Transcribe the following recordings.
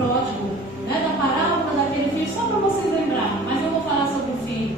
pródigo, né? Da parábola daquele filho, só para vocês lembrarem, mas eu vou falar sobre o filho.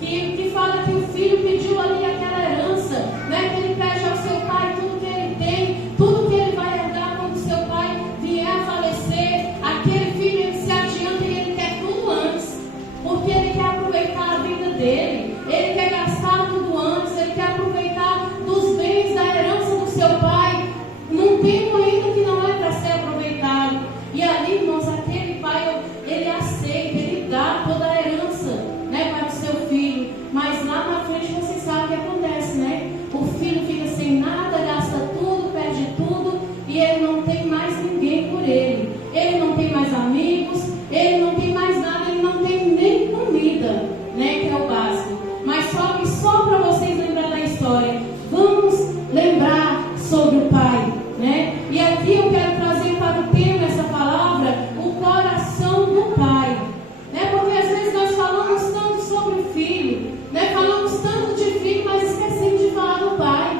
Que fala que o filho pediu ali aquela herança, né? Que ele pede ao seu pai tudo que ele tem, tudo que ele vai herdar quando seu pai vier a falecer. Aquele filho, ele se adianta e ele quer tudo antes, porque ele quer aproveitar a vida dele, ele quer gastar tudo antes, ele quer aproveitar dos bens da herança do seu pai, num tempo ainda que não é para ser aproveitado. E ali, irmãos, aquele pai, ele aceita, ele dá toda a herança, né, para o seu filho. Mas lá na frente vocês sabem o que acontece, né? O filho fica sem nada, gasta tudo, perde tudo, e ele não tem mais ninguém por ele. Ele não tem mais amigos, ele não tem mais nada, ele não tem nem comida, né, que é o básico. Mas só para vocês lembrar da história, vamos lembrar sobre o pai, né? E aqui eu quero trazer para o tema essa palavra, o coração do pai, né? Porque às vezes nós falamos tanto sobre o filho, né? Falamos tanto de filho, mas esquecemos de falar do pai,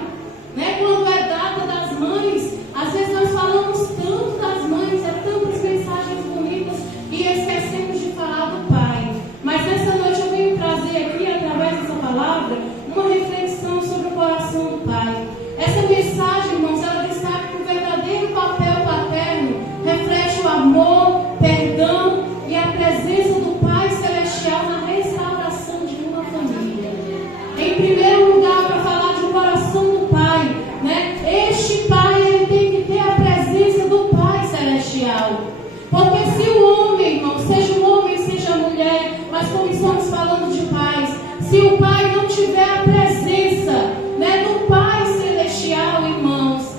né? Quando é data das mães, às vezes nós falamos tanto das mães, tantas mensagens bonitas, e esquecemos de falar do pai. Mas nessa noite eu venho trazer aqui, através dessa palavra, uma reflexão sobre o coração do pai. Essa mensagem, irmãos, ela destaca que o verdadeiro papel paterno reflete o amor, perdão e a presença do Pai Celestial na restauração de uma família. Em primeiro lugar, para falar de coração do pai, né? Este pai, ele tem que ter a presença do Pai Celestial. Porque se o homem, irmão, seja um homem, seja mulher, mas como estamos falando de pais, se o pai não tiver a presença, né, do Pai Celestial, irmãos,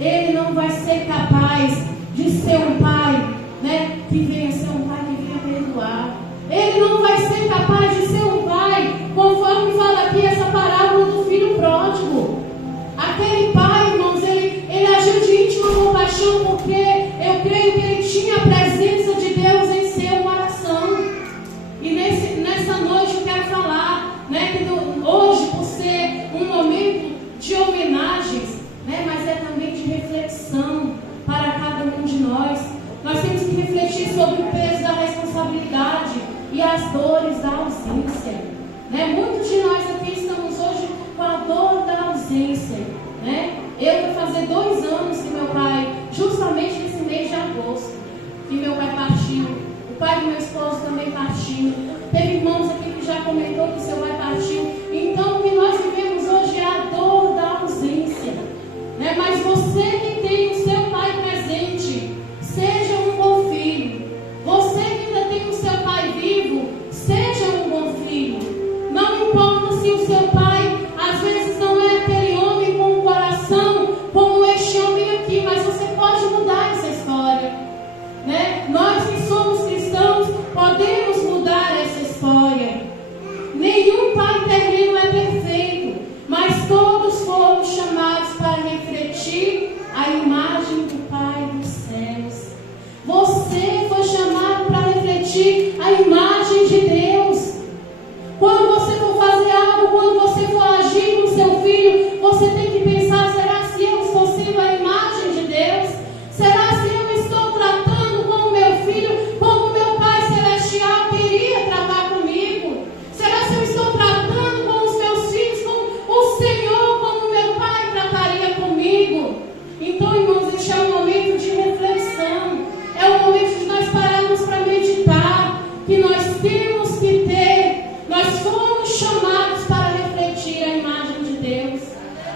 ele não vai ser capaz de ser um pai, né, que venha ser um pai que venha perdoar. Ele não vai ser capaz de ser um pai, conforme fala aqui essa parábola do filho pródigo. Aquele pai, irmãos, ele agiu de íntima compaixão, porque eu creio que ele tinha a presença de Deus em seu coração. E nessa noite eu quero falar, né, que hoje, por ser um momento de homenagens, né, mas é também de reflexão para cada um de nós. Nós temos que refletir sobre o peso da responsabilidade e as dores da ausência, né? Muitos de nós aqui estamos hoje com a dor da ausência, né? Eu vou fazer 2 anos que meu pai, justamente nesse mês de agosto, que meu pai partiu. O pai do meu esposo também partiu. Teve irmãos aqui que já comentou que seu pai partiu. Então, o que nós vivemos hoje é a dor da ausência, né? Mas você que tem o seu pai presente, seja um bom filho. Você que ainda tem o seu pai vivo, seja um bom filho. Não importa se o seu pai, às vezes, não é aquele homem com o coração como este homem aqui, mas você pode mudar essa história, né? Nós que somos cristãos podemos mudar essa história. Nenhum pai terreno é perfeito, mas todos foram chamados para refletir a imagem do Pai dos céus. Você foi chamado para refletir a imagem de Deus. Quando você for fazer algo, quando você for agir com seu filho, você tem que pensar: será se eu estou sendo a imagem de Deus? Será se eu estou tratando com o meu filho como meu Pai Celestial queria tratar comigo? Será se eu estou tratando com os meus filhos como o Senhor, como meu Pai trataria comigo? Então, irmãos, este é um momento de reflexão. É o momento de nós pararmos para meditar, que nós temos que ter, nós fomos chamados para refletir a imagem de Deus.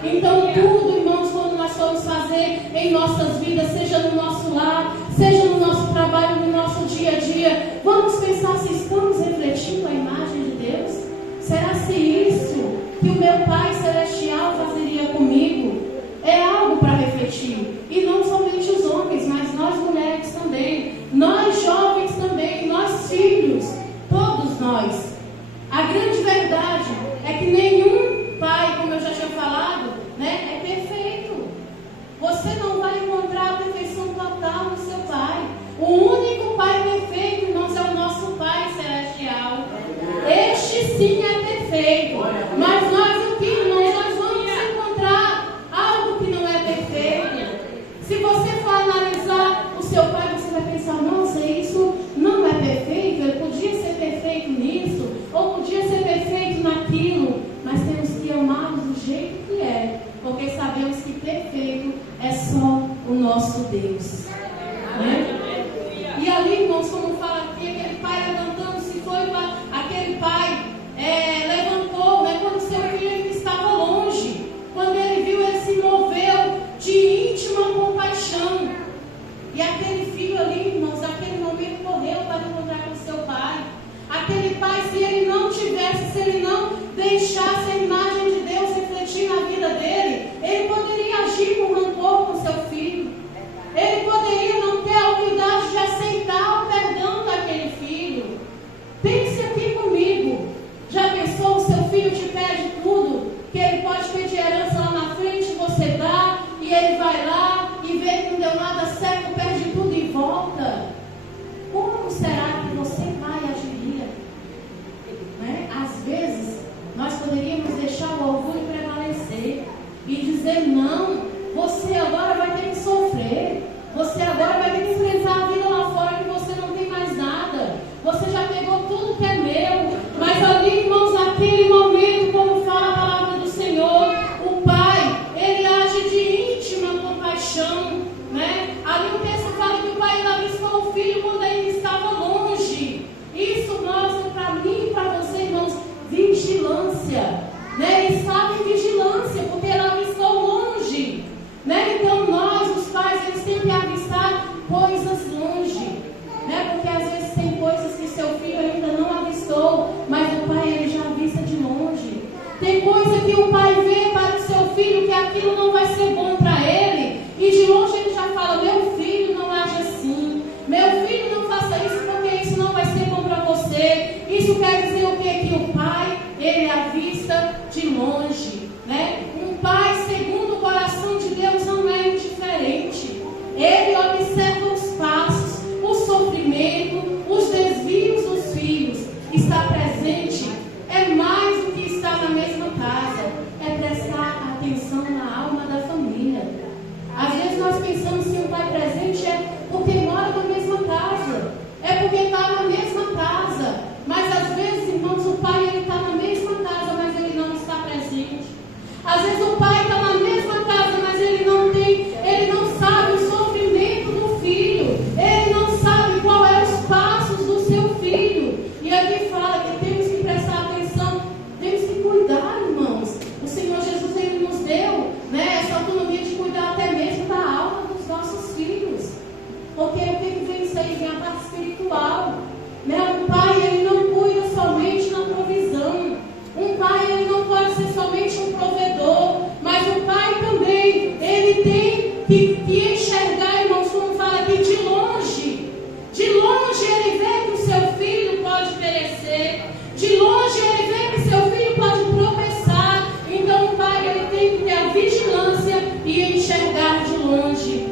Então tudo, irmãos, quando nós formos fazer em nossas vidas, seja no nosso lar, seja no nosso trabalho, no nosso dia a dia, vamos pensar se estamos refletindo a imagem de Deus. Será se isso que o meu Pai Celestial fazeria comigo? É algo para refletir. E não somente os homens, mas nós mulheres também, nós jovens também, nós filhos, todos nós. A grande verdade é que nenhum pai, como eu já tinha falado, né, é perfeito. Você não vai encontrar a perfeição total no seu pai. O único pai perfeito, irmãos, é o nosso Pai Celestial. Este sim é perfeito. Mas nós aqui, irmãos, nós vamos encontrar algo que não é perfeito. Se você for analisar o seu pai, você vai pensar: nossa, que o pai, ele avista de longe, né? Um pai segundo o coração de Deus não é indiferente. Ele observa os passos, o sofrimento, os desvios dos filhos. Está presente é mais do que estar na mesma casa, é prestar atenção na alma da família. Às vezes nós pensamos que o pai presente é porque mora na mesma casa, é porque está na mesma casa. Mas às vezes, irmãos, o pai ele está na mesma casa, mas ele não está presente. Às vezes o pai está na mesma casa, mas ele não sabe o sofrimento do filho, ele não sabe qual é os passos do seu filho. E aqui fala que temos que prestar atenção, temos que cuidar, irmãos. O Senhor Jesus ele nos deu, né, essa autonomia de cuidar até mesmo da alma dos nossos filhos. Porque o que vem isso aí? Vem a parte espiritual. Né? Um pai ele não cuida somente na provisão. Um pai ele não pode ser somente um provedor, mas o pai também ele tem que enxergar, irmãos, como fala aqui, de longe. De longe ele vê que o seu filho pode perecer. De longe ele vê que seu filho pode tropeçar. Então o pai ele tem que ter a vigilância e enxergar de longe.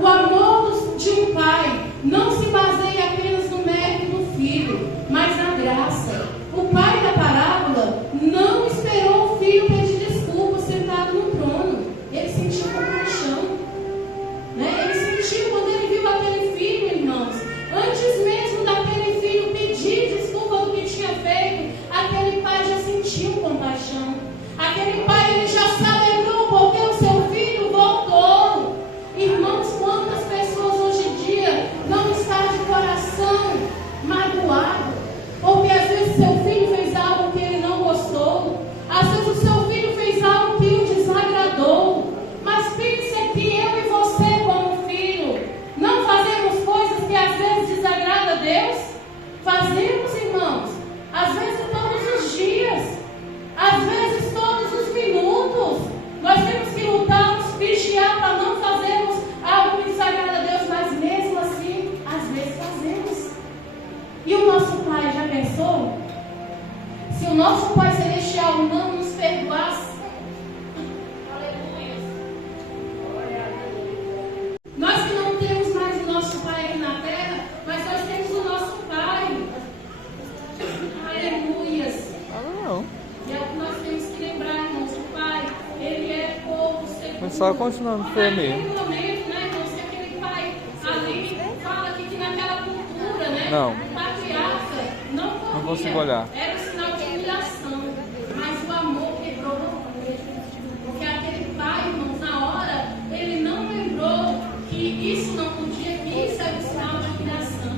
O amor de um pai não se baseia apenas no mérito do filho, mas na graça. O pai da parábola não esperou o filho pedir desculpas sentado no trono. Ele sentiu compaixão, né? Ele sentiu quando ele viu aquele filho, irmãos. Antes mesmo daquele filho pedir desculpa do que tinha feito, aquele pai já sentiu compaixão. Aquele pai ele já se alegrou porque o seu filho voltou. Irmãos, quantas pessoas hoje em dia não estão de coração magoado, porque às vezes seu filho fez algo que ele não gostou, às vezes o seu filho fez algo que o desagradou. Mas pense que eu e você, como filho, não fazemos coisas que às vezes desagradam a Deus? Fazemos, irmãos, às vezes todos os dias, às vezes todos os minutos. Nós temos que lutar, nos vigiar para não fazermos algo que desagrada a Deus, mas mesmo assim, às vezes fazemos. E o nosso Pai já pensou? Se o nosso Pai Celestial não nos perdoasse, aleluia. Nós que não temos mais o nosso Pai aqui na terra, mas nós temos o nosso Pai. Aleluia. E é o que nós temos que lembrar, irmãos. O Pai, ele é povo segundo. Mas só continuando foi mesmo. Naquele momento, né, irmãos, que aquele pai ali fala aqui que naquela cultura, né? Não. O patriarca não corria. Não consigo olhar. Era um sinal de humilhação. Mas o amor quebrou o orgulho. Porque aquele pai, irmãos, na hora, ele não lembrou que isso não podia, que isso era um sinal de humilhação.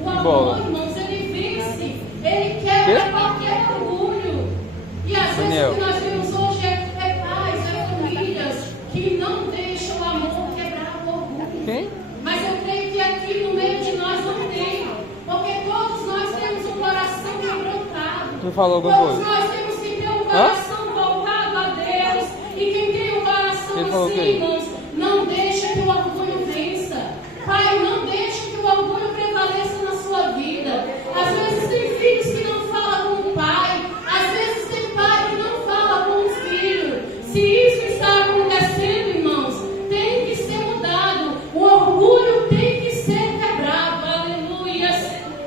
O amor, irmãos, ele vence. Ele quebra qualquer orgulho. E às vezes o que nós vemos hoje é pais, é famílias que não deixam o amor quebrar o orgulho. Quem? Mas eu creio que aqui no meio de nós não tem. Porque todos nós temos um coração quebrantado. Tu falou alguma Todos coisa? nós temos que ter um coração voltado a Deus. E quem tem um coração assim, irmãos, não deixa que o orgulho vença. Pai, não deixa que o orgulho prevaleça na sua vida. Às vezes tem filhos que não falam com o pai. Às vezes tem pai que não fala com o filho. Se isso está acontecendo, irmãos, tem que ser mudado. O orgulho tem que ser quebrado. Aleluia.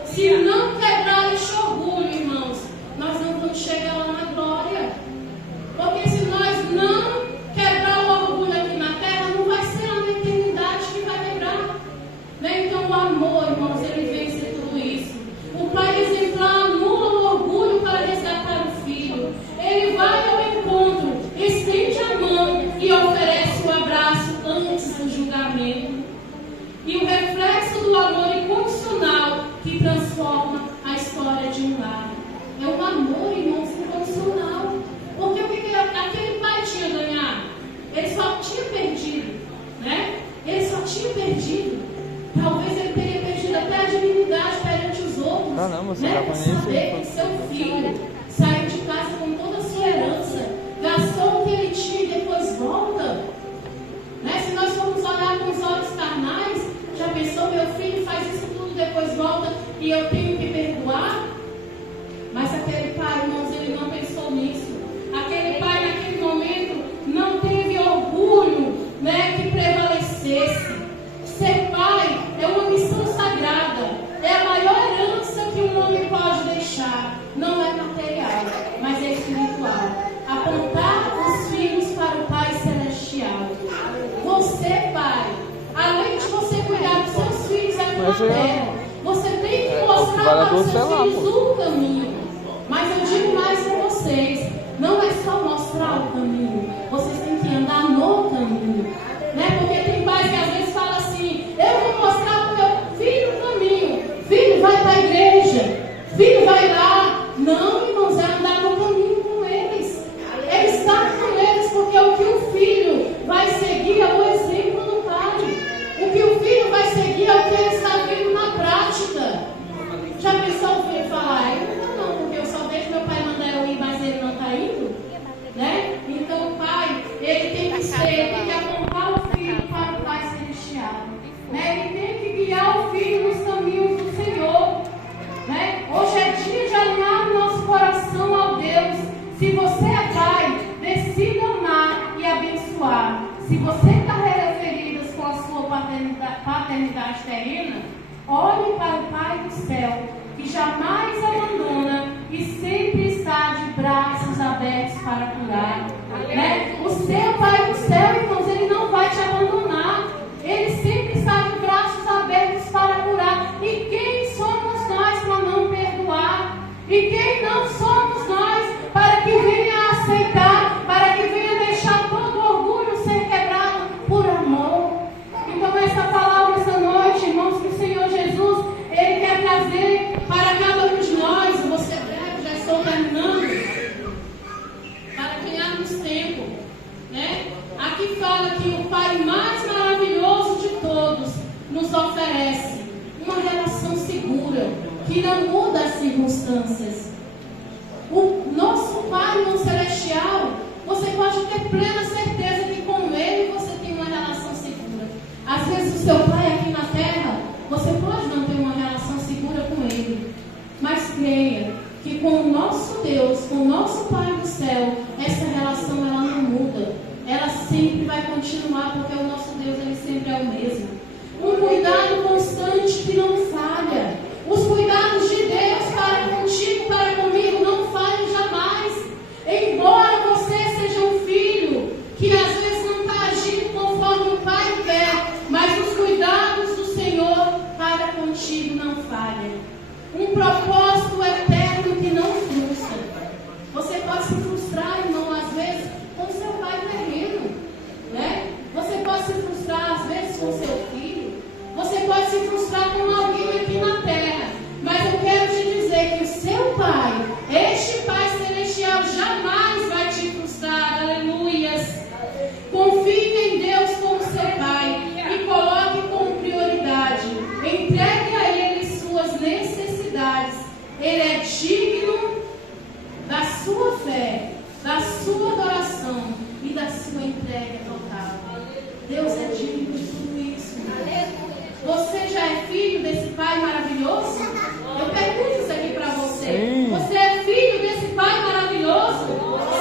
Se não quebrar esse orgulho, irmãos, nós não vamos chegar lá na glória. Porque se nós não quebrar o orgulho aqui na terra, não vai ser lá na eternidade que vai quebrar. Né? Então o amor, irmãos, ele vence tudo isso. O pai exemplar anula o orgulho para resgatar o filho. Ele vai ao encontro, estende a mão e oferece o abraço antes do julgamento. E o reflexo do amor incondicional que transforma a história de um lar. É um amor, irmãos, incondicional. Porque o que aquele pai tinha ganhado? Ele só tinha perdido, né? Ele só tinha perdido. Talvez ele teria perdido até a dignidade perante os outros. Não, você né? já conhece. Saber que seu filho saiu de casa com toda a sua herança, gastou o que ele tinha e depois volta. Né? Se nós formos olhar com os olhos carnais, já pensou, meu filho faz isso tudo, depois volta e eu tenho que perdoar? Mas aquele aquele pai naquele momento não teve orgulho, né, que prevalecesse. Ser pai é uma missão sagrada, é a maior herança que um homem pode deixar. Não é material, mas é espiritual. Apontar os filhos para o Pai Celestial. Você, pai, além de você cuidar dos seus filhos aqui na terra, você tem que mostrar para os seus filhos o caminho. Mas eu digo mais para vocês, não é só mostrar o caminho, vocês têm que andar no caminho, né? Porque tem pais que às vezes falam assim: eu vou mostrar para o meu filho o caminho, filho vai para a igreja, filho vai lá. Não, irmãos, é andar no caminho com eles, é estar com eles, porque o que o filho vai seguir é o exemplo do pai, o que o filho vai seguir é o que ele está vendo na prática. Já pensou o filho falar: eu não vou não, porque eu só vejo meu pai mandar eu ir, mas ele não está indo? Né? Então o pai, ele tem que apontar o filho para o Pai Celestial, né? Ele tem que guiar o filho nos caminhos do Senhor, né? Hoje é dia de alinhar o nosso coração ao Deus. Se você é pai, decida amar e abençoar. Se você carrega feridas com a sua paternidade terrena, olhe para o Pai do céu, que jamais abandona e sempre está de braços abertos para curar, né? O seu Pai do céu, irmãos, ele não vai te abandonar. Ele sempre está de braços abertos para curar. E quem somos nós para não perdoar? E quem não somos nós para que venha aceitar, para que venha deixar todo o orgulho ser quebrado por amor? Então essa palavra essa noite, irmãos, que o Senhor Jesus, Ele quer trazer para cada um de nós. Você breve, já estou terminando, para ganharmos tempo, né? Aqui fala que o Pai mais maravilhoso de todos nos oferece uma relação segura, que não muda as circunstâncias. O nosso Pai no celestial, você pode ter plena certeza que com Ele você tem uma relação segura. Às vezes o seu pai aqui na terra, você pode não ter uma relação segura com Ele, mas creia que com o nosso Deus, com o nosso Pai do céu, essa relação ela não muda. Ela sempre vai continuar, porque o nosso Deus ele sempre é o mesmo. Um cuidado constante que não falha. Os cuidados de Deus para contigo, para comigo, não falham jamais. Embora você seja um filho que às vezes não está agindo conforme o Pai quer, mas os cuidados do Senhor para contigo não falham. Um propósito eterno que não frustra. Você pode se frustrar, irmão, às vezes com seu pai terreno, né? Você pode se frustrar às vezes com seu filho. Você pode se frustrar com alguém aqui na terra. Mas eu quero te dizer que o seu Pai, este Pai Celestial, jamais vai te frustrar. Aleluias. Confie em Deus como seu Pai e coloque como prioridade. Entregue a Ele suas necessidades. Ele é digno da sua fé, da sua adoração e da sua entrega total. Deus é digno de tudo isso. Você já é filho desse Pai maravilhoso? Eu pergunto isso aqui para você. Sim. Você é filho desse Pai maravilhoso?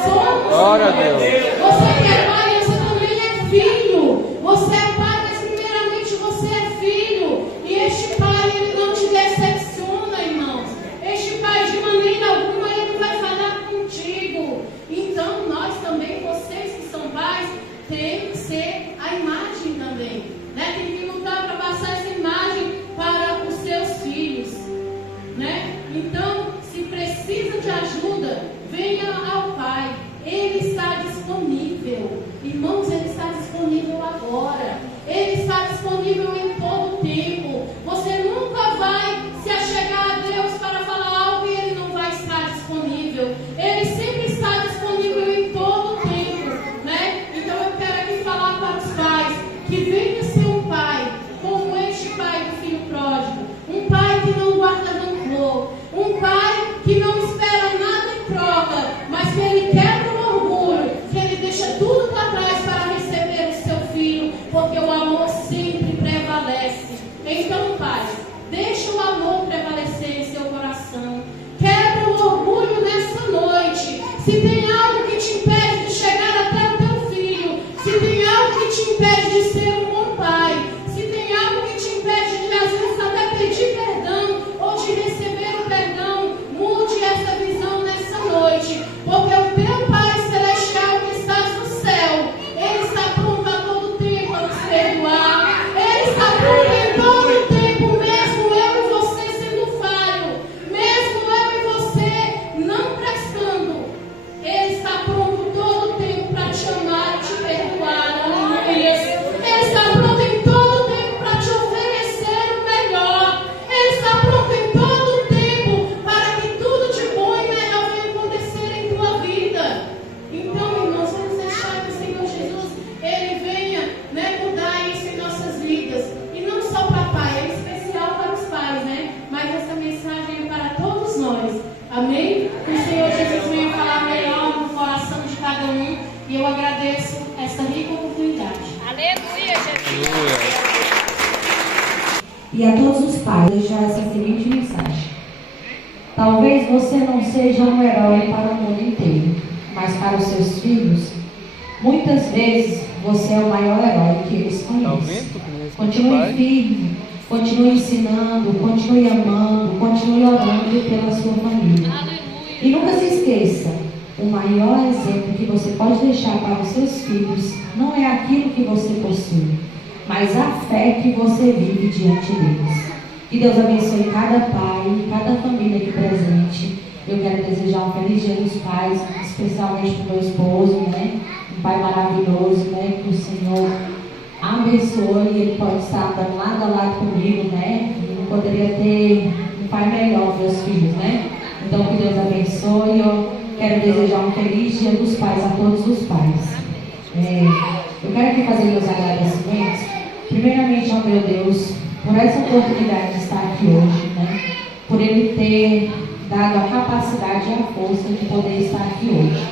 Somos. Glória a Deus. Você que é pai, você também é filho. Você é pai, mas primeiramente você é filho. E este Pai, Ele não te decepciona, irmãos. Este Pai, de maneira alguma, Ele vai falar contigo. Então, nós também, vocês que são pais, tem que ser a imagem também, né? Tem que lutar para passar essa imagem para os seus filhos, né? Então, se precisa de ajuda, venha ao Pai. Ele está disponível. e a todos os pais deixar essa seguinte mensagem. Talvez você não seja um herói para o mundo inteiro, mas para os seus filhos, muitas vezes você é o maior herói que eles conhecem. Continue firme, continue ensinando, continue amando, continue orando pela sua família. E nunca se esqueça, o maior exemplo que você pode deixar para os seus filhos não é aquilo que você possui, mas a fé que você vive diante deles. Que Deus abençoe cada pai, cada família aqui presente. Eu quero desejar um feliz Dia dos Pais, especialmente para o meu esposo, né? Um pai maravilhoso, né? Que o Senhor abençoe e ele pode estar andando lado a lado comigo, né? E não poderia ter um pai melhor para os filhos, né? Então que Deus abençoe. Eu quero desejar um feliz Dia dos Pais a todos os pais. Eu quero aqui fazer meus agradecimentos, primeiramente ao meu Deus, por essa oportunidade de estar aqui hoje, né? Por Ele ter dado a capacidade e a força de poder estar aqui hoje.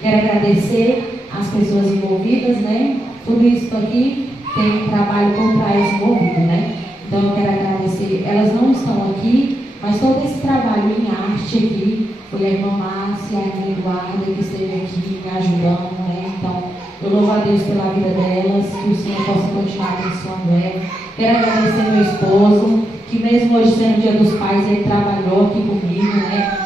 Quero agradecer as pessoas envolvidas, né? Tudo isso aqui tem um trabalho por trás envolvido, né? Então eu quero agradecer. Elas não estão aqui, mas todo esse trabalho em arte aqui foi a irmã Márcia, a irmã Eduarda que esteve aqui me ajudando, né? Então eu louvo a Deus pela vida delas, que o Senhor possa continuar abençoando ela. Quero agradecer meu esposo, que mesmo hoje sendo Dia dos Pais, ele trabalhou aqui comigo, né?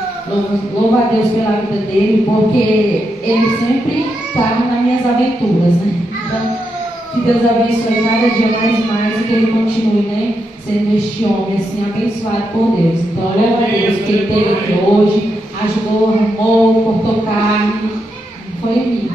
Louvo a Deus pela vida dele, porque ele sempre está nas minhas aventuras, né? Então, que Deus abençoe cada dia mais e mais e que ele continue, né? Sendo este homem, assim, abençoado por Deus. Então, louvo a Deus que ele esteve aqui hoje, ajudou, arrumou, cortou carne, foi em mim.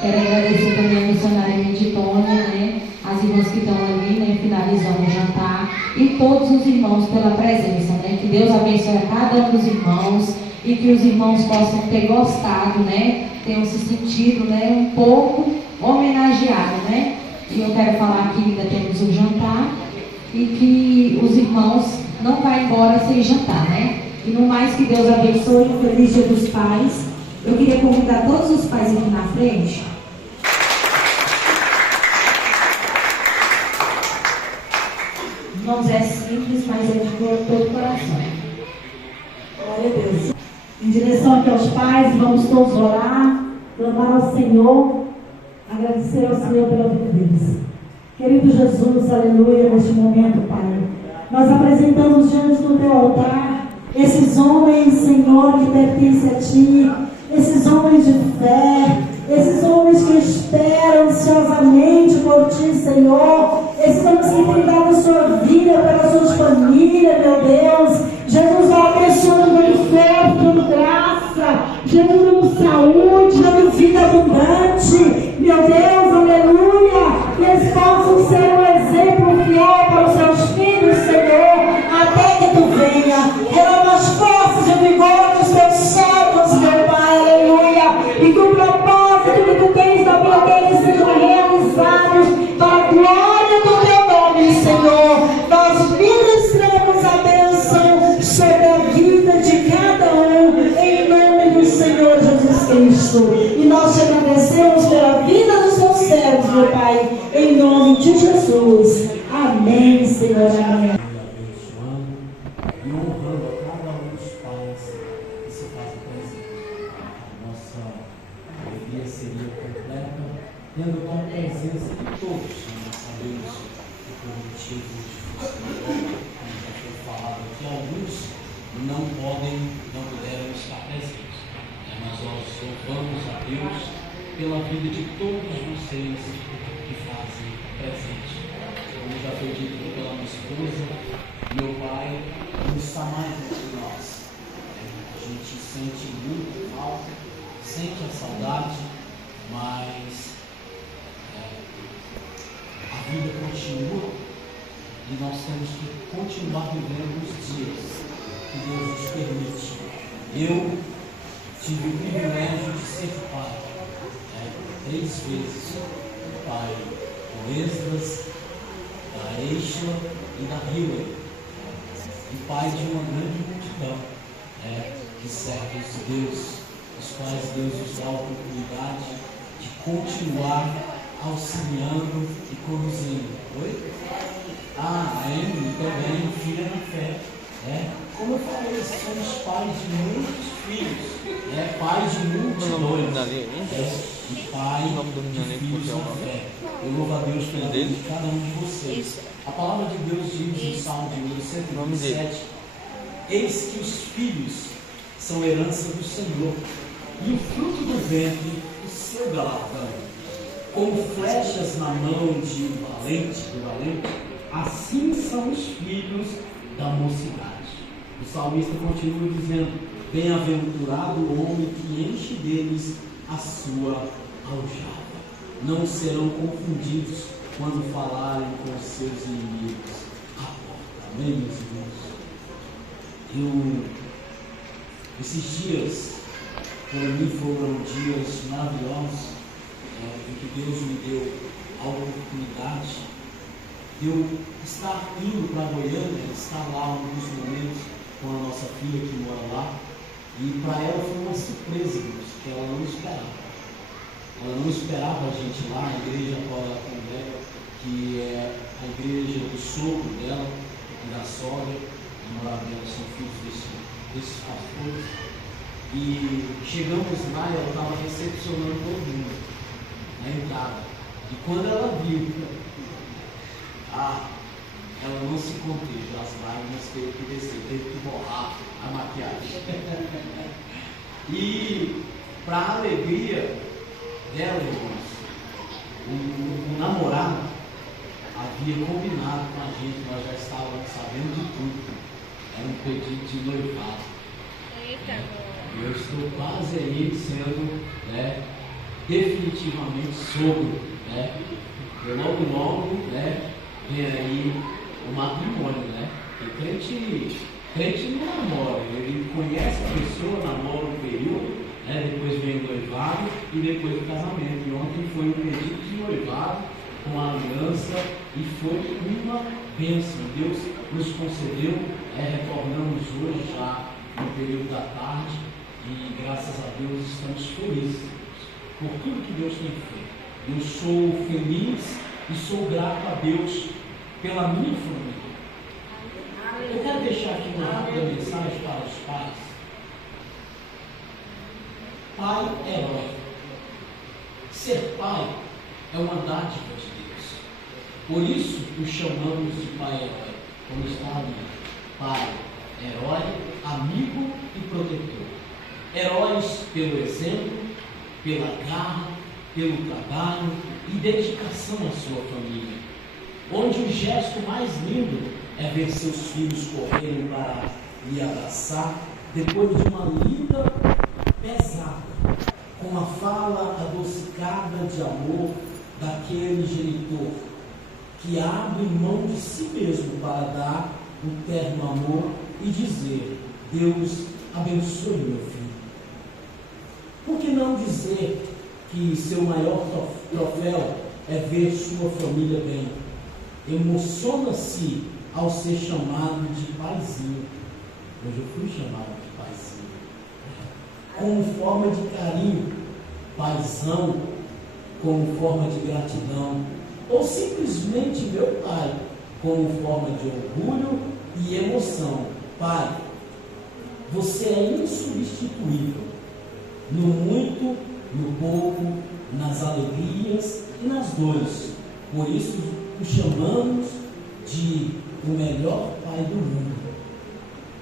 Quero agradecer também a missionária Meditônia, né? As irmãs que estão ali, né? Finalizando o jantar. E todos os irmãos pela presença, né? Que Deus abençoe a cada um dos irmãos e que os irmãos possam ter gostado, né? Tenham se sentido, né? Um pouco homenageados, né? E eu quero falar que ainda temos o jantar e que os irmãos não vão embora sem jantar, né? E no mais, que Deus abençoe, um feliz Dia dos Pais. Eu queria convidar todos os pais aqui na frente. Irmãos, é simples, mas é de todo o coração. Glória a Deus. Em direção aqui aos pais, vamos todos orar, clamar ao Senhor, agradecer ao Senhor pela vida deles. Querido Jesus, aleluia, neste momento, Pai, nós apresentamos diante do Teu altar esses homens, Senhor, que pertencem a Ti, esses homens de fé, esses homens que esperam ansiosamente por Ti, Senhor, esses homens que têm dado sua vida pelas suas famílias, meu Deus. Jesus, vai abençoando, dando fé, dando graça, Jesus, dando saúde, dando vida abundante, meu Deus, aleluia, que eles possam ser um exemplo fiel para os seus filhos, Senhor, até que Tu venha. Renova as forças e o vigor dos Teus servos, meu Pai, aleluia, e que o propósito que Tu tens na vida deles sejam realizados para a glória do Teu nome, Senhor. Nós ministramos a bênção sobre a vida de cada um, em nome do Senhor Jesus Cristo. E nós te agradecemos pela vida dos Teus servos, meu Pai, em nome de Jesus. Amém, Senhor, amém. Tendo com a presença de todos, nós sabemos que por motivo de como já foi falado aqui, alguns não puderam estar presentes. Mas nós louvamos a Deus pela vida de todos vocês que fazem presente. Como já foi dito pela minha esposa, meu pai não está mais entre nós. A gente sente muito falta, sente a saudade, mas a vida continua e nós temos que continuar vivendo os dias que Deus nos permite. Eu tive o privilégio de ser pai, 3 vezes, pai do Esdras, da Eichla e da Hillary, e pai de uma grande multidão de servos de Deus, os quais Deus nos dá a oportunidade de continuar auxiliando e conduzindo. Oi? A Emily também, filha na fé. Como eu falei, somos pais de muitos filhos, pais de multidões, e pai de filhos na fé. Eu louvo a Deus pela vida de cada um de vocês. A palavra de Deus diz no Salmo de número 127, eis que os filhos são herança do Senhor, e o fruto do ventre, o seu galardão. Como flechas na mão de um valente, assim são os filhos da mocidade. O salmista continua dizendo, bem-aventurado o homem que enche deles a sua aljava. Não serão confundidos quando falarem com seus inimigos à porta. Amém, meus irmãos? Esses dias, para mim, foram dias maravilhosos, em que Deus me deu a oportunidade de eu estar indo para Goiânia, estar lá alguns momentos com a nossa filha que mora lá, e para ela foi uma surpresa, que ela não esperava. Ela não esperava a gente lá, a igreja Condé, que é a igreja do sogro dela e da sogra, a namorada dela, são filhos desses pastores. E chegamos lá e ela estava recepcionando todo mundo na entrada. E quando ela viu, ela não se conteve, as lágrimas teve que descer, teve que borrar a maquiagem. E para a alegria dela, irmãos, o namorado havia combinado com a gente, nós já estávamos sabendo de tudo. Era um pedido de noivado. Eu estou quase aí sendo definitivamente sogro. E logo vem aí o matrimônio, Porque crente não namora, ele conhece a pessoa, namora um período, depois vem o noivado e depois o casamento. E ontem foi um pedido de noivado com a aliança e foi uma bênção. Deus nos concedeu, retornamos hoje já no período da tarde e graças a Deus estamos felizes por tudo que Deus tem feito. Eu sou feliz e sou grato a Deus pela minha família. Eu quero deixar aqui uma rápida mensagem para os pais. Pai é herói. Ser pai é uma dádiva de Deus. Por isso o chamamos de pai herói. Como está ali, pai, herói, amigo e protetor. Heróis pelo exemplo, pela garra, pelo trabalho e dedicação à sua família. Onde o gesto mais lindo é ver seus filhos correrem para lhe abraçar depois de uma lida pesada, com uma fala adocicada de amor daquele genitor que abre mão de si mesmo para dar um terno amor e dizer: Deus abençoe meu filho. Por que não dizer que seu maior troféu é ver sua família bem? Emociona-se ao ser chamado de paizinho. Hoje eu fui chamado de paizinho. Como forma de carinho, paizão, como forma de gratidão, ou simplesmente meu pai, como forma de orgulho e emoção. Pai, você é insubstituível, no muito, no pouco, nas alegrias e nas dores. Por isso o chamamos de o melhor pai do mundo,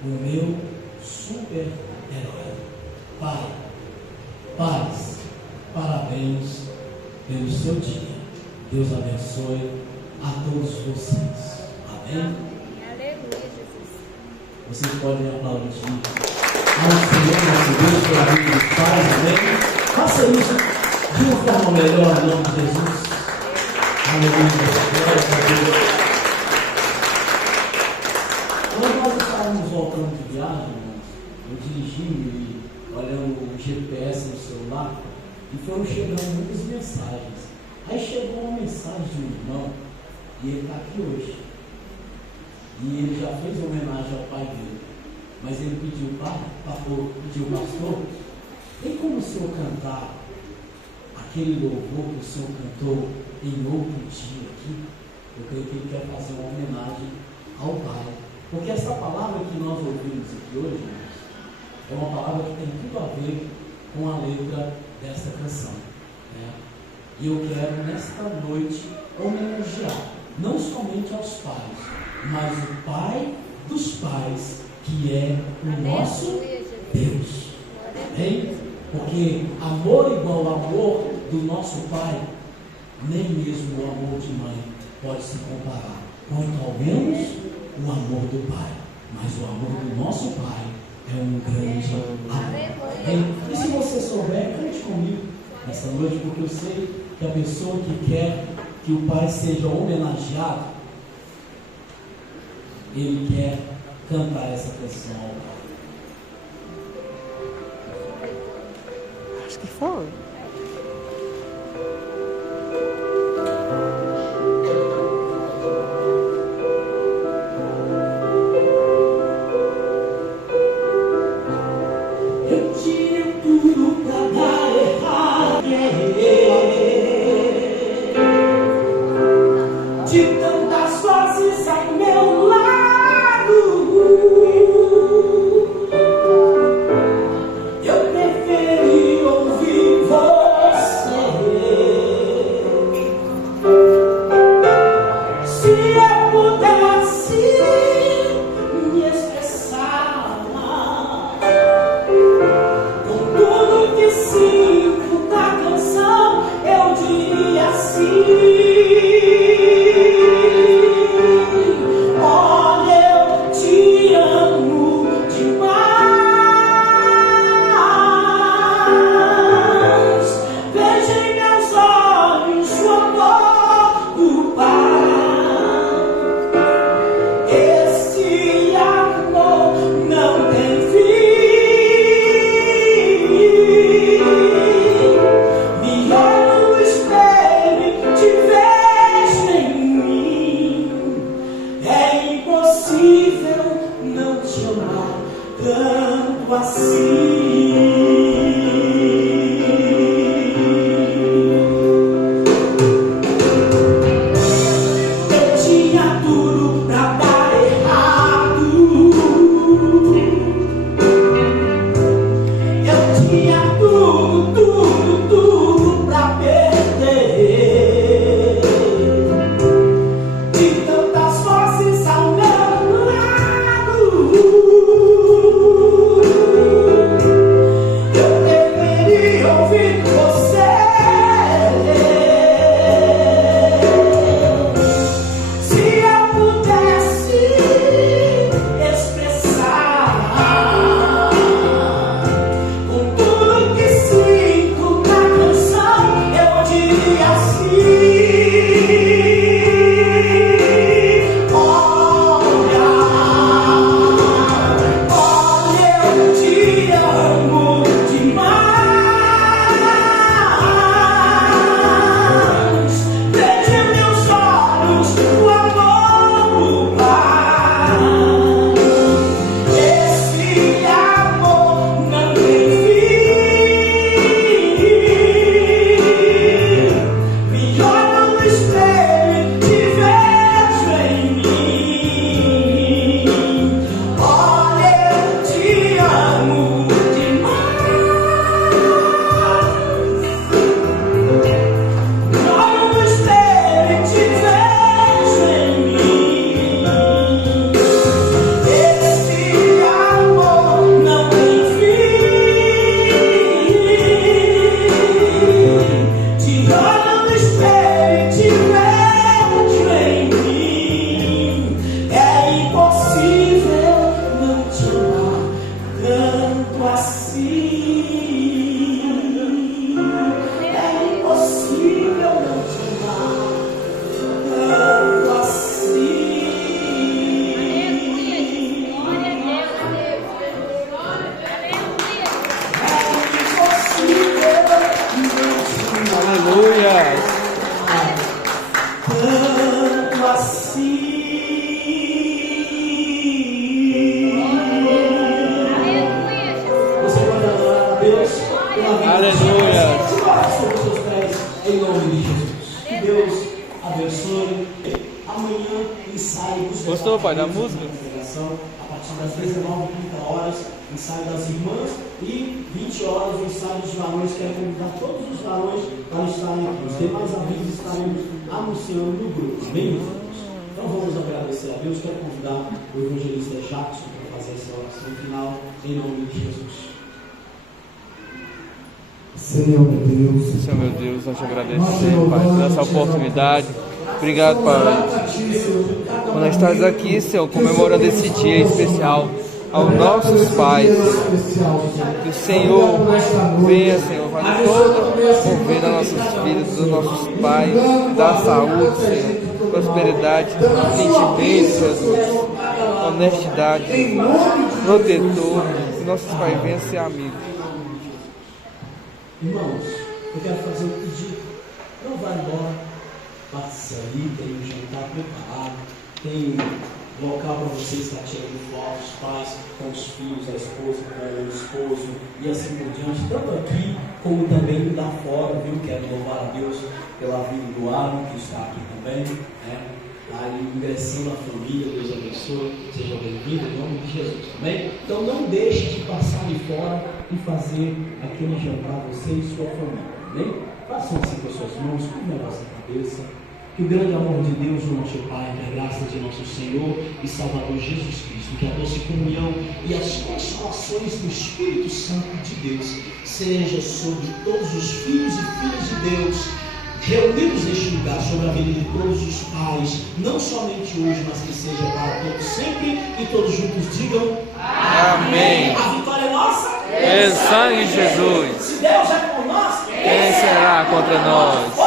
o meu super-herói. Pai, paz, parabéns pelo seu dia. Deus abençoe a todos vocês. Amém? Aleluia, Jesus. Vocês podem aplaudir ao Senhor nosso Deus pela vida dos pais. Amém? Faça isso de uma forma melhor em nome de Jesus. Aleluia. Glória a Deus. Quando nós estávamos voltando de viagem, eu dirigindo e olhando o GPS no celular, e foram chegando muitas mensagens. Aí chegou uma mensagem de um irmão, e ele está aqui hoje. E ele já fez homenagem ao pai dele. Mas ele pediu, pastor, tem como o senhor cantar aquele louvor que o senhor cantou em outro dia aqui? Eu creio que ele quer fazer uma homenagem ao Pai. Porque essa palavra que nós ouvimos aqui hoje, irmãos, é uma palavra que tem tudo a ver com a letra desta canção, né? E eu quero nesta noite homenagear não somente aos pais, mas o Pai dos pais, que é o nosso Deus. Amém? Porque amor igual ao amor do nosso Pai, nem mesmo o amor de mãe pode se comparar. Quanto ao menos o amor do Pai. Mas o amor do nosso Pai é um grande amor. Amém? E se você souber, cante comigo nessa noite, porque eu sei que a pessoa que quer que o Pai seja homenageado, ele quer cantar essa canção ao Pai. Acho que foi. Eu tinha tudo pra dar errado, de tantas vozes ao meu lado. Eu preferi ouvir você. Se eu pudesse me expressar com tudo que sinto na canção, eu diria assim: olha, eu te amo demais. Veja em meus olhos o amor do Pai. Esse amor não tem fim. Me olho no espelho e te vejo em mim. É impossível não te amar tanto assim. Eu tinha tudo pra dar errado. Eu tinha tudo pra perder. De tantas vozes ao meu lado, eu preferi ouvir você. Se eu pudesse expressar com tudo que sinto na canção, eu diria assim: olha, eu te amo demais. Veja em meus olhos o amor do Pai. Esse amor não tem fim. Me olho no espelho e te vejo em mim. Olha, eu te amo demais. Me olho no espelho e te vejo em mim. Esse amor não tem fim. Te olho no espelho e te vejo em mim. É impossível não te amar tanto assim. É impossível não te amar tanto assim. Aleluia. Tanto assim. Você pode adorar a Deus pela vida. Aleluia. Se coloque sobre os seus pés em nome de Jesus. Que Deus abençoe a ensaio dos Gostou, pai, da departamentos música? da congregação, a partir das 19h30, ensaio das irmãs, e 20 horas o ensaio dos varões. Quero convidar todos os varões para estarem aqui. Os demais avisos estaremos anunciando no grupo. Amém, meus irmãos? Então vamos agradecer a Deus. Quero convidar o evangelista Jackson para fazer essa oração final, em nome de Jesus. Senhor meu Deus, Senhor meu Deus, nós te agradecemos, Pai, por essa oportunidade. Obrigado, Pai, por nós estarmos aqui, Senhor, comemorando esse dia especial aos nossos pais. Que o Senhor venha, Senhor, fazer todo o mover das nossas vidas, dos nossos pais, da saúde, Senhor, prosperidade, sentimento, Jesus, honestidade, protetor, que nossos pais venham ser amigos. Irmãos, eu quero fazer um pedido. Não vá embora. Passe ali, tem um jantar preparado, tem um local para você estar tirando fotos, pais com os filhos, a esposa com o esposo e assim por diante, tanto aqui como também lá fora, viu? Quero louvar a Deus pela vida do Aaron, que está aqui também, né? Aí ingressando a família, Deus abençoe, seja bem-vindo em nome de Jesus, amém? Então não deixe de passar de fora e fazer aquele jantar, você e sua família, amém? Façam assim com as suas mãos, com a vossa cabeça. Que o grande amor de Deus, o nosso Pai, a graça de nosso Senhor e Salvador Jesus Cristo, que a doce comunhão e as consolações do Espírito Santo de Deus seja sobre todos os filhos e filhas de Deus reunidos neste lugar, sobre a vida de todos os pais, não somente hoje, mas que seja para todos sempre, e todos juntos digam Amém. A vitória é nossa. Em sangue de Jesus. Se Deus é por nós, Quem será contra nós?